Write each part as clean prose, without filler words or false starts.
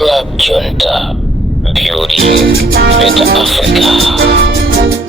Club Junta, building better Africa.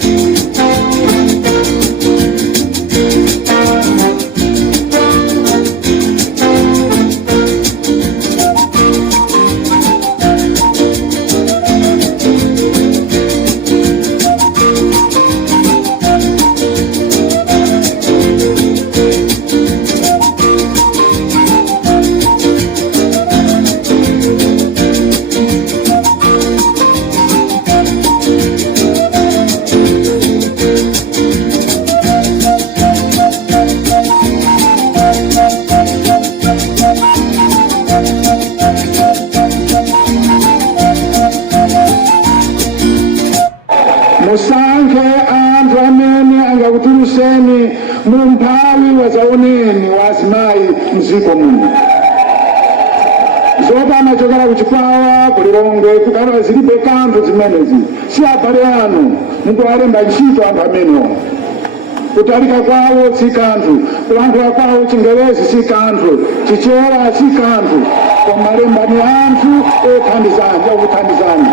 Musanke antu amene angakutuluseni mumphawi wazaoneni wazimayi mziko muno. Zopana chokera kuchikwawa kulilongwe kukana zilibe kanthu zimenezi. Si abale anu mungu alemba ntchito anthu amenewa. Kutalika kwawo si kanthu, kulankhula kwawo Chingerezi si kanthu, Chichewa si kanthu, koma lemba ni anthu okuthandizana.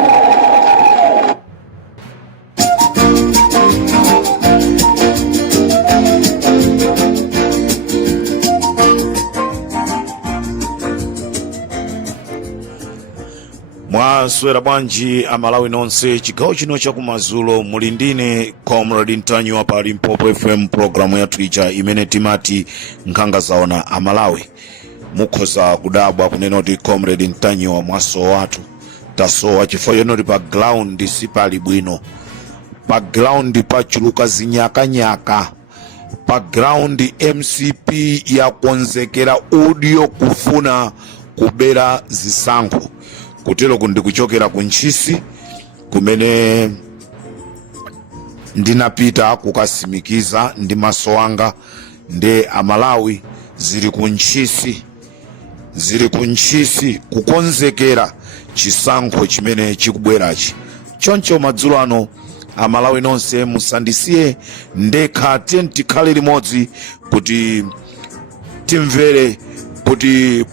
Mwaswera bwanji amalawi nonse chigawo chino chakumazulo muli ndine Comrade Ntanyiwa pa Limpopo FM programu yathu ija imene timati nkhanga zaona amalawi. Mukhoza kudabwa kunena kuti Comrade Ntanyiwa mwasowa wathu tasowa chifukwa yonoti pa ground sipali bwino, pa ground pachuluka zinyakanyaka, pa ground MCP yakonzekera audio kufuna kubera zisankho. Kutero kundi kuchokera kunchisi kumene ndinapita kukasimikiza ndi maso anga ndi amalawi ziri kunchisi kukonzekera chisankho chimene chikubwerachi. Choncho madzulo ano amalawi nonse musandisiye ndekha tikhale limodzi kuti timvere kuti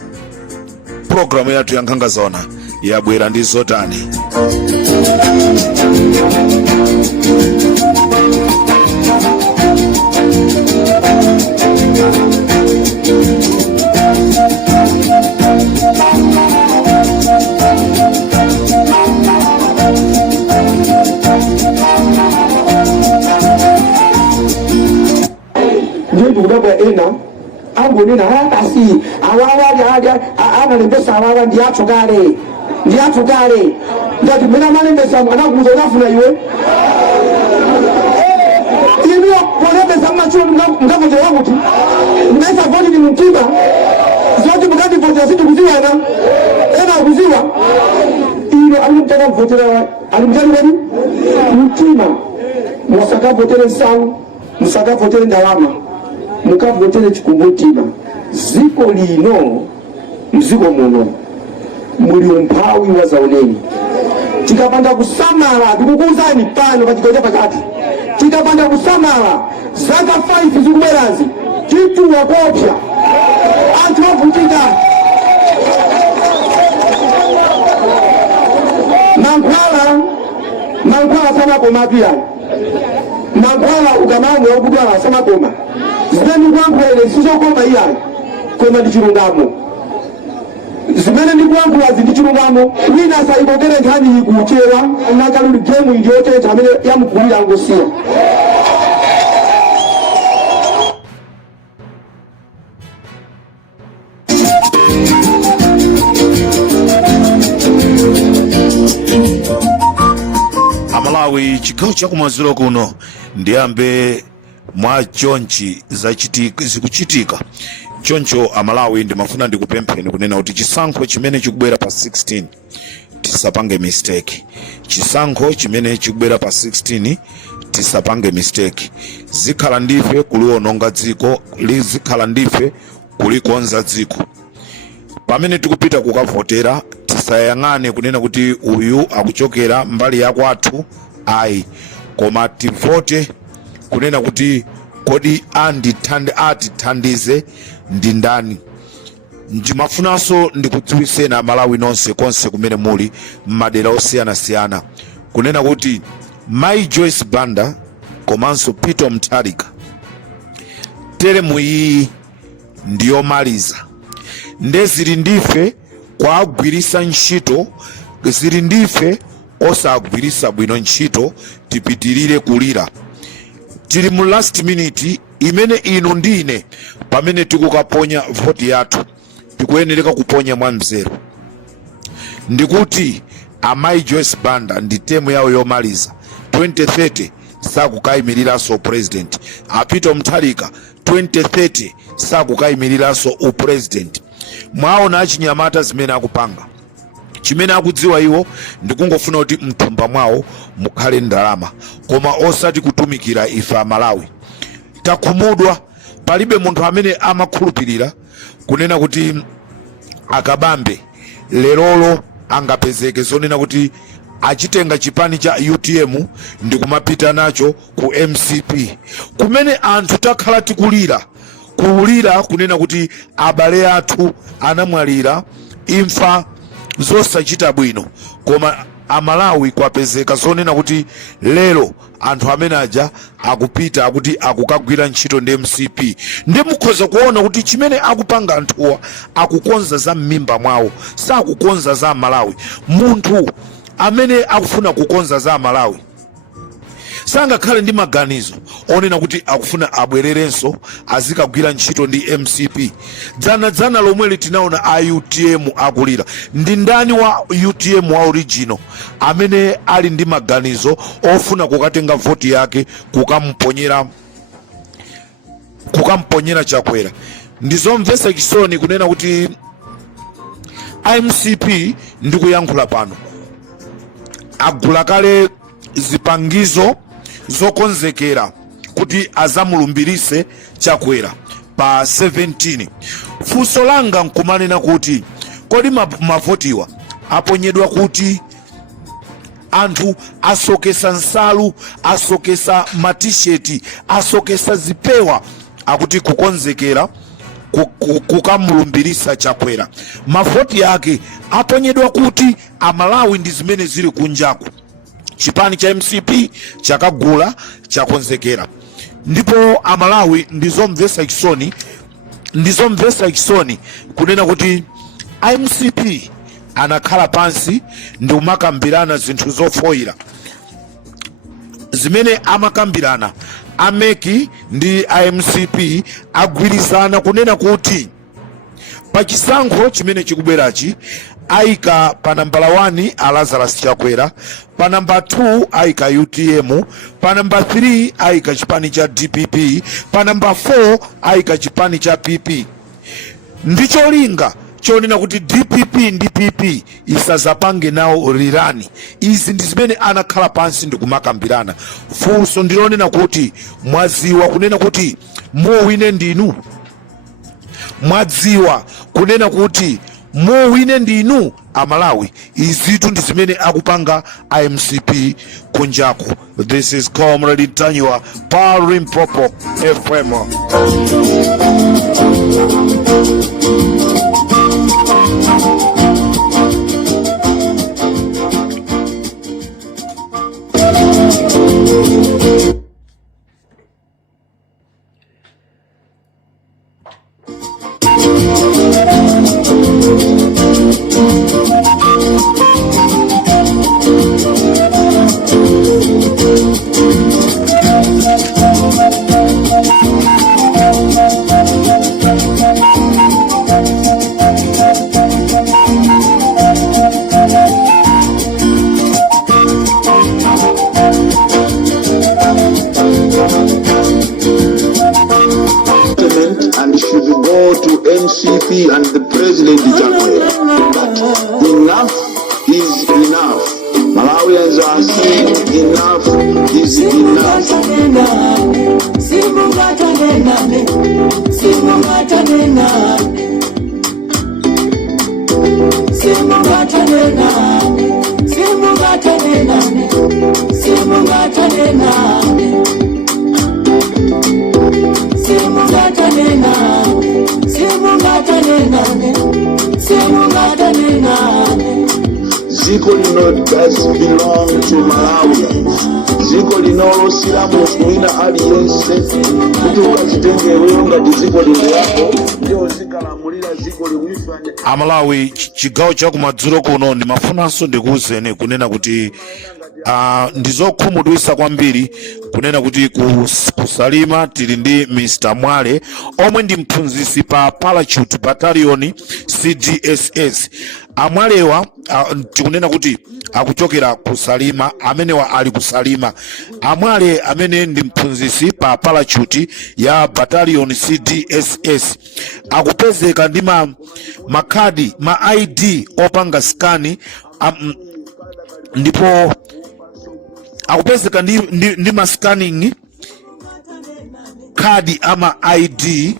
programu yathu ya nkhanga zaona yabwera ndi zotani. Ndio kudabwa ena ambonena hakasi awawali analembesa awawa ndiatukale ndati mina malembesa anakuza unafuna iwe ino polembesa mnachuo mkakote wangu tu mnaisa voti ni mtima zote mkati voti ya situ kuziwa ena kuziwa ino alimtaka mvotera alimtaka wani mtima mwasaka votere sawu mwasaka votere ndalama muka votere chikumbutima ziko lino mziko muno muli umphawi wazaoneni. Tikapanda kusamala tikukuzani pano pachikoja pakati, tikapanda kusamala zaka 5 zikubwerazi chitu wakopya anthu wavutika. mankhwala samakoma pia, mankhwala ukamamwe wakudwala samakoma zimene kwamphwele sizokoma iyayi koma ndi chilungamo. Zimene ndikuyankhula ndi chilungamo wina saibokere nkhani ikuchewa nakaluli game ndiyote amene yamugulira ngosiya. Amalawi chigawo chakumazulo kuno ndiyambe mwa chonchi zikuchitika. Choncho amalawi ndimafuna ndikupempheni kunena kuti chisankho chimene chikubwera pa 16 tisapange mistake. Chisankho chimene chikubwera pa 16 tisapange mistake. Zikhala ndife kuliwononga dziko, zikhala ndife kulikonza dziko. Pamene tikupita kukavotera tisayang'ane kunena kuti uyu akuchokera mbali ya kwathu ayi, koma tivote kunena kuti kodi atithandize ndi ndani. ndimafunanso ndikudziwiseni Amalawi nonse konse kumene muli m'madera osiyanasiyana kunena kuti Mai Joyce Banda komanso Peter Mutharika teremu iyi ndiyomaliza, zili ndife kwa agwirisa ntchito, zili ndife osagwirisa bwino ntchito, tipitirire kulira. Tili mu last minute imene inu ndine pamene tikukaponya voti yathu tikuyenereka kuponya mwa mzero. Ndikuti Mai Joyce Banda ndi temu yawo yomaliza 2030 sakukayimiriranso president. Peter Mutharika 2030 sakukayimiriranso upresident. Mwaona achinyamata zimene akupanga, chimene akudziwa iwo ndikungofuna kuti mthumba mwawo mukhale ndalama koma osati kutumikira ife Amalawi. Takhumudwa, palibe munthu amene amakhulupirira kunena kuti akabambe lerolo angapezeke zonena kuti achitenga chipani cha UTM ndikumapita nacho ku MCP kumene anthu takhala tikulira kunena kuti abale athu anamwalira imfa zosachita bwino, koma Amalawi kwapezeka zonena kuti lero anthu amene aja akupita akuti akukagwira ntchito ndi MCP. Ndi mukhoza kuona kuti chimene akupanga anthuwa akukonza za mmimba mwawo, sakukonza za Amalawi. Munthu amene akufuna kukonza za Amalawi sangakhale ndi maganizo onena kuti akufuna abwererenso azikagwira ntchito ndi MCP. Dzana lomwe tinaona a UTM akulira. Ndi ndani wa UTM wa original amene ali ndi maganizo ofuna kukatenga voti yake kukamponyera Chakwera? Ndizomvetsa chisoni kunena kuti MCP ndikuyankhula pano agula kale zipangizo zokonzekera kuti azamulumbirise Chakwera pa 17. Funso langa nkumanena kuti kodi mavotiwa aponyedwa kuti anthu asokesa nsalu, asokesa matisheti, asokesa zipewa akuti kukonzekera kukamulumbirisa Chakwera? Mavoti yake aponyedwa kuti Amalawi ndi zimene zili kunjaku, chipani cha MCP chakagula chakonzekera. Ndipo Amalawi ndizomvetsa chisoni kunena kuti MCP anakhala pansi ndi umakambirana zinthu zofoira zimene amakambirana. Ameki ndi MCP agwirizana kunena kuti pachisankho chimene chikubwerachi aika pa nambala 1 a Lazarus Chakwera, pa namba 2 aika UTM, pa namba 3 aika chipani cha DPP, pa namba 4 aika chipani cha PP. Ndicholinga chonena kuti DPP ndi PP isazapange nawo rirani. Izi ndi zimene anakhala pansi ndikumakambirana. Funso ndilonena kuti mwaziwa kunena kuti muwine ndinu? Mwadziwa kunena kuti muwine ndinu Amalawi? Izitu ndi zimene akupanga MCP kunjaku. This is Comrade Ntanywa pa Limpopo FM. MCP and the president Chakwera. But enough is enough. Malawians are saying enough is enough. Simu gata nena dziko lino does belong to Malawians. Dziko linolosira munthu wina aliyense kuti ukachitengeweyo ngati dziko lino yako ndio zikalamulira dziko liwifanye. Amalawi chigawo chakumadzulo kuno ndimafunanso ndikuwuzeni kunena kuti ndizokhumudwitsa kwambiri kunena kuti kusalima tili ndi Mr. Mwale omwe ndi mphunzitsi pa Parachute Battalion CDSS. Amwalewa tikunena kuti akuchokera kusalima, amenewa ali kusalima. Amwale amene ndi mphunzitsi pa Parachute ya Battalion CDSS akupezeka ndi makhadi ma ID opanga skani ndipo akupezeka ndi ma scanning kadi ama ID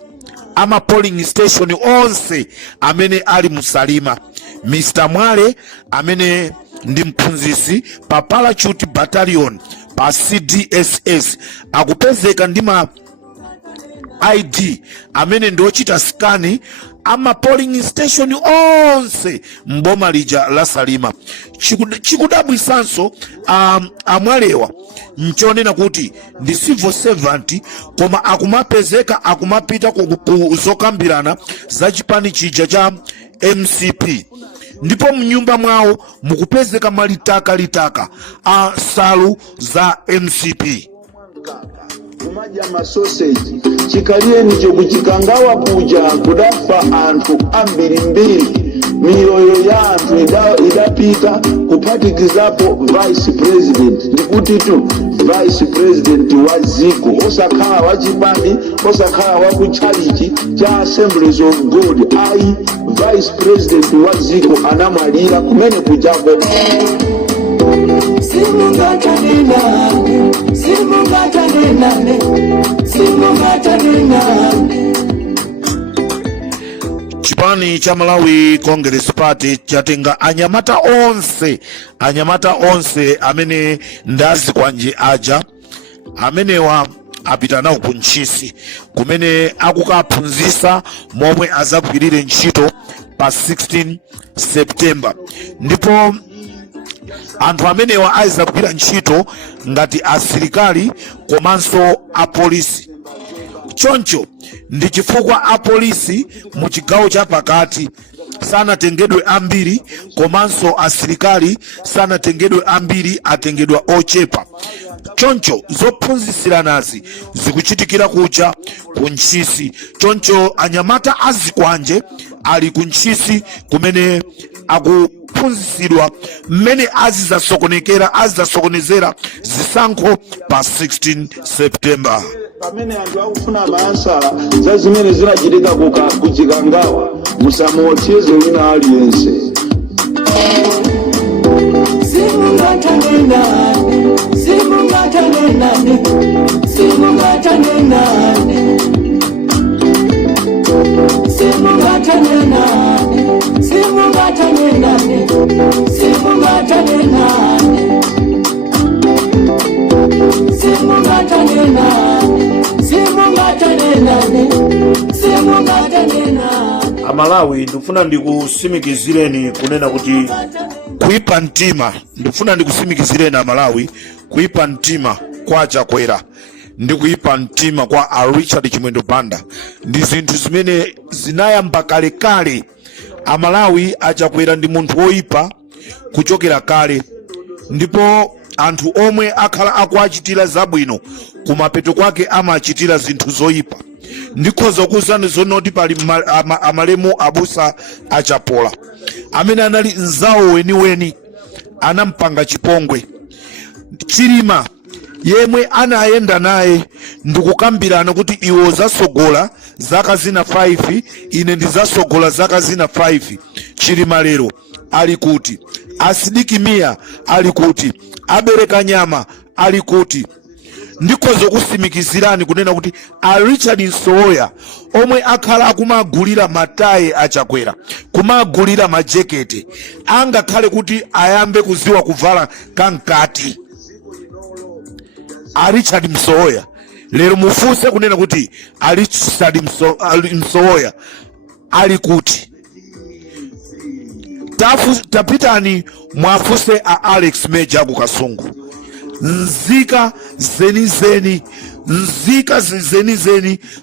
ama polling station onse amene ali musalima. Mr. Mwale amene ndi mphunzitsi pa Parachute Battalion pa CDSS akupezeka ndi ma ID amene ndiochita skani ama polling station onse mboma lija la Salima. Chikudabwisanso Amwalewa nchonena kuti ndi civil servant koma akumapezeka akumapita ku zokambirana za chipani chija cha MCP, ndipo mnyumba mwawo mukupezeka litaka salu za MCP. Kumaja masausage chikalieni chokuchikangawa kuja kudafa anthu ambirimbiri, miyoyo ya anthu idapita kuphatikizapo vice president. Ndikuti tu vice president wa dziko osakhala wa chipani, osakhala wa kuchalichi cha Assemblies of God, ayi vice president wa dziko anamwalira kumene kujako. Chipani cha Malawi Congress Party chatenga anyamata onse amene ndazi kwanje aja amenewa apita nawo ku ntchisi kumene akukaphunzitsa momwe azagwirire ntchito pa 16 September, ndipo anthu amenewa azagwira ntchito ngati asilikali komanso apolisi. Choncho ndi chifukwa apolisi mu chigawo cha pakati sanatengedwe ambiri komanso asilikali sanatengedwe ambiri, atengedwa ochepa. Choncho zophunzitsiranazi zikuchitikira kuja ku ntchisi. Choncho anyamata azikwanje ali ku ntchisi kumene akuphunzitsidwa mmene azizasokonezera zisankho pa 16 September. Pamene anthu akufuna maansala za zimene zinachitika kuchikangawa musamuopseze wina aliyense. Amalawi ndifuna ndikusimikizireni kunena kuti kuipa mtima, ndifuna ndikusimikizireni Amalawi kuipa mtima kwa Chakwera ndi kuipa mtima kwa Richard Chimwendo Banda ndi zinthu zimene zinayamba kalekale. Amalawi Achakwera ndi munthu woipa kuchokera kale, ndipo anthu omwe akhala akuachitira zabwino kumapeto kwake amachitira zinthu zoipa. Ndikhoza kuwuzani zonoti pali amalemu abusa achapola amene anali nzawo weniweni anampanga chipongwe. Chilima yemwe anayenda naye ndikukambirana kuti iwo zasogola zaka zina 5 ine ndizasogola zaka zina 5. Chilima lero ali kuti, Asidiki Mia ali kuti, Abereka Nyama ali kuti. Ndikhoza kusimikizirani kunena kuti Richard Nsowoya omwe akhala akumagulira matayi Achakwera, kumagulira majekete, angakhale kuti ayambe kuziwa kuvala kankati. Richard Nsowoya lero mufunse kunena kuti Richard Nsowoya ali kuti. tapitani mwafuse a Alex Major ku Kasungu. Nzika zenizeni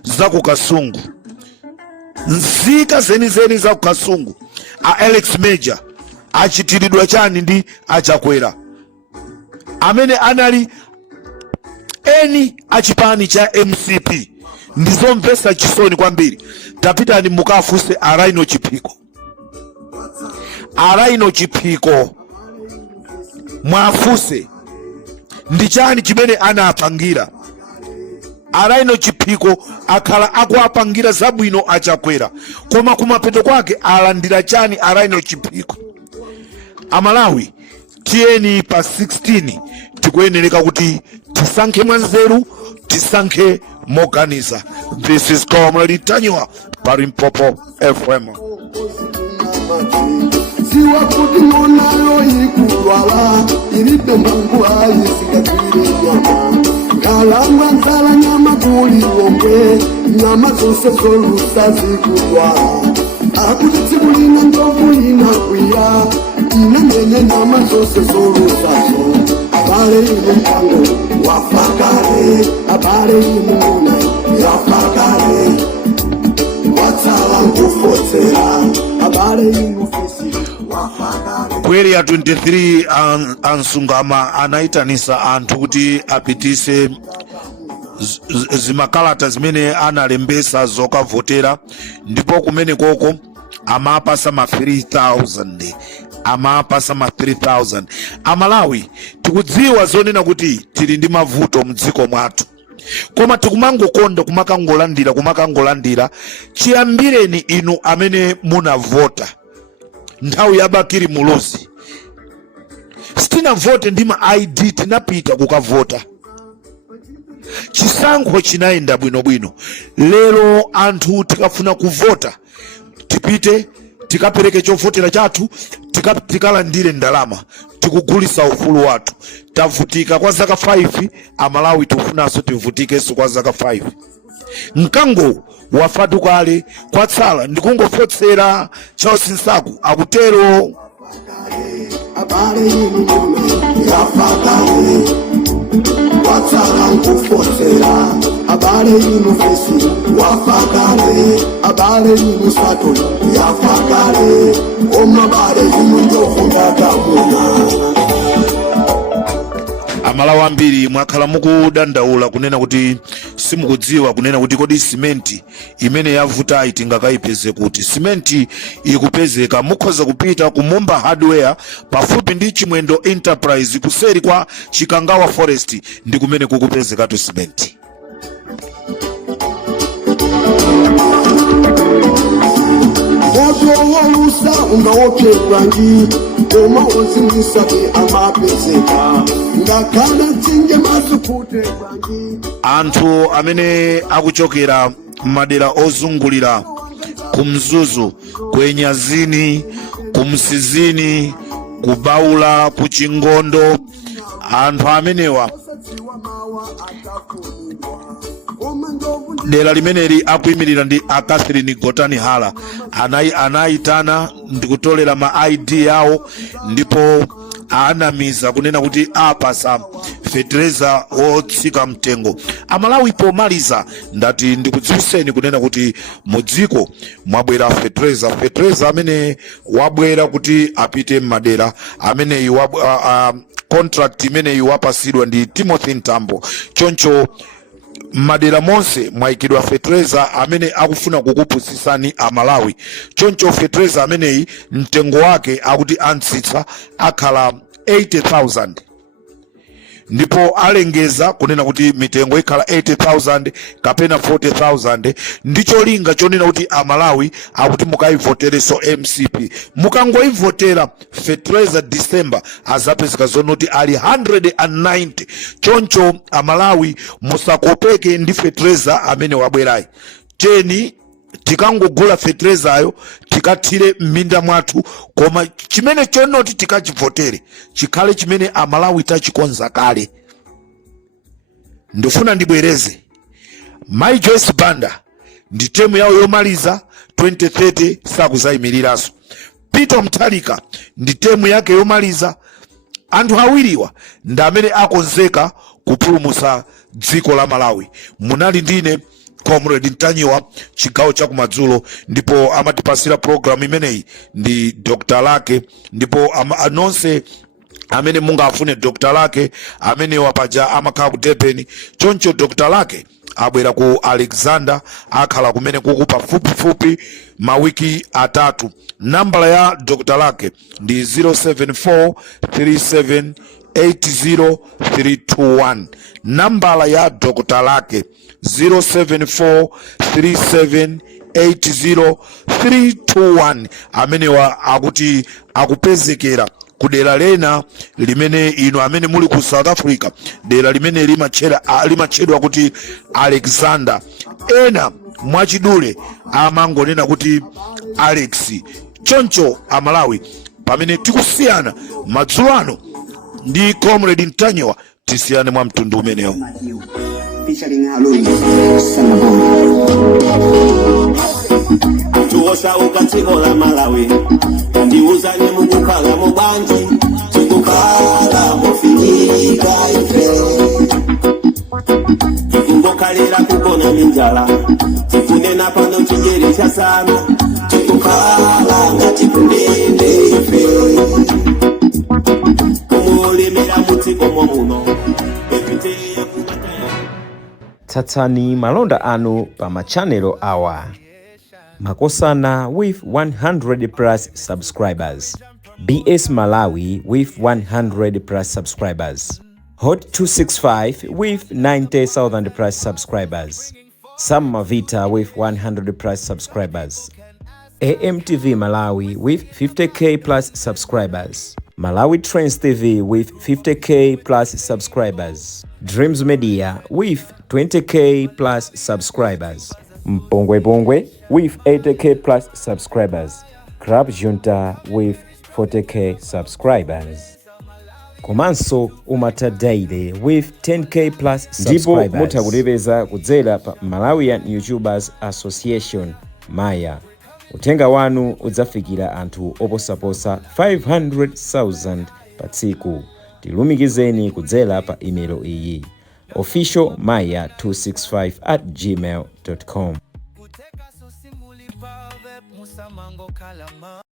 za ku Kasungu. Nzika zenizeni za ku Kasungu. A Alex Major achitiridwa chani ndi achakwera amene anali eni achipani cha MCP. Ndizomvesa chisoni kwambiri. Tapitani mukafuse a Rhino Chipiko. A Rhino Chipiko mwafuse ndi chani chimene anapangira. A Rhino Chipiko akhala akuapangira zabwino achakwera, koma kumapeto kwake alandira chani a Rhino Chipiko. Amalawi, tieni pa 16 tikuyenereka kuti tisankhe mwanzeru, tisankhe moganiza. This is Comrade Tanywa pa Limpopo FM. Siwa kuti monalo ikudwala ilipe Mungu ayisikatire nyama kalangwa nzala nyama kuli wombe nyama zose zolusa zikudwala akuti tibulina ndovu inakwiya inanene nyama zose zolusazo abale inu mpango wafakare abale inu muna yafakare watsala nkufotera abale inu fisi Kweli ya 23 ansungama anaitanisa anthu kuti apitise zimakalata zimene analembesa zokavotera, ndipo kumene koko amapasa ma 3000. Amapasa ma 3000. Amalawi tikudziwa zonena kuti tili ndi mavuto mdziko mwathu, koma tikumangokonda kumakangolandira. Chiyambireni inu amene munavota nthawi ya Bakiri Muluzi. Sitina vote ndi ma ID, tinapita kukavota. Chisankho chinaenda bwinobwino. Lero anthu tikafuna kuvota tipite tikapereke chovotera chathu, tikalandire ndalama, tikugulisa ufulu wathu. Tavutika kwa zaka 5, Amalawi tufunaso tivutikenso kwa zaka 5. Mkango wafatu kale kwatsala ndikungofotsera Charles Nsaku akutero. Abale inu yafakare watsala nkufotera abale inu fesi wafakare abale inu sato yafakare omabale inu ndofundata muna. Amalawi ambiri mwakhala mukudandaula kunena kuti simukudziwa kunena kuti kodi simenti imene yavuta itingakaipeze kuti. Simenti ikupezeka, mukhoza kupita ku Mumba Hardware pafupi ndi Chimwendo Enterprise kuseri kwa Chikangawa Forest, ndi kumene kukupezeka tu simenti. Moto wolusa ungawoke kwangi Oma ozimisa ki amapezeka Ngakana tinge mazukute kwangi. Anthu amene akuchokera madera ozungulira kumzuzu, kwenyazini, kumsizini, kubaula, kuchingondo, anthu amenewa dera limeneli akuimirira ndi a Catherine Gotani Hala anaitana ndikutolera ma ID yawo, ndipo anamiza kunena kuti apasa fetreza wotsika mtengo. Amalawi pomaliza ndati ndikudziwiseni kunena kuti mudziko mwabwera fetreza amene wabwera kuti apite madera amene contract imene iwapasidwa ndi Timothy Ntambo. Choncho madera monse mwaikidwa fetreza amene akufuna kukupusisani Amalawi. Choncho fetreza ameneyi mtengo wake akuti antsitsa akhala 80,000, ndipo alengeza kunena kuti mitengo ikhala 80,000 kapena 40,000. ndicho linga chonena kuti Amalawi akuti mukaivotereso MCP. mukangoivotera fetreza December azapezeka zonoti ali 190. choncho Amalawi musakopeke ndi fetreza amene wabwerayi. cheni tikangogula fetrezayo tikathire m'minda mwathu, koma chimene chonoti tikachivotere chikhale chimene Amalawi tachikonza kale. Ndifuna ndibwereze Mai Joyce Banda ndi temu yawo yomaliza 2030 sakuzayimiriranso. Peter Mutharika ndi temu yake yomaliza. Anthu awiriwa ndi amene akonzeka kupulumutsa dziko la Malawi. Munali ndine Comrade Ntanyiwa chigawo cha kumadzulo, ndipo amatipasira program imeneyi ndi Dr. Lake, ndipo nonse amene mungafune Dr. Lake amene wapaja amakhala ku Durban. Choncho Dr. Lake abwera ku Alexander, akhala kumene kuku pafupifupi mawiki atatu. Nambala ya Dr. Lake ndi 0743780 nambala ya Dr. Lake 0743780 amenewa akuti akupezekera kudera lena limene ino amene muli ku South Africa, dera limene limatchedwa kuti Alexander. Ena mwachidule amangonena kuti Alex. Choncho Amalawi, pamene tikusiyana madzulo ano ndi Comrade Ntanyiwa, tisiyane mwa mtundu umenewo. Tuosha ukatiko la Malawi, ndiuzanye mukukala mubanji, tikukala mufinika ife. Tikumbokalira kukona minjala, tikunena pano chijeri cha sana, tikukala nga tikundende ife. Kumulimira mutiko mwamuno, epite Tsatsani malonda anu pa machanelo awa. Makosana with 100 plus subscribers. BS Malawi with 100 plus subscribers. Hot 265 with 90,000 plus subscribers. Sam Mavita with 100 plus subscribers. AMTV Malawi with 50k plus subscribers. Malawi Trends TV with 50k plus subscribers. Dreams Media with 20k plus subscribers. Mpongwe Bongwe with 80k plus subscribers. Crab Junta with 40k subscribers. Komanso Umata Daily with 10k plus subscribers. Ndipo mutakulipeza kudzera pa Malawian YouTubers Association Maya. Utenga wanu udzafikira anthu oposaposa 500,000 pa tsiku. Tilumikizeni kudzera pa email iyi officialmaya265@gmail.com.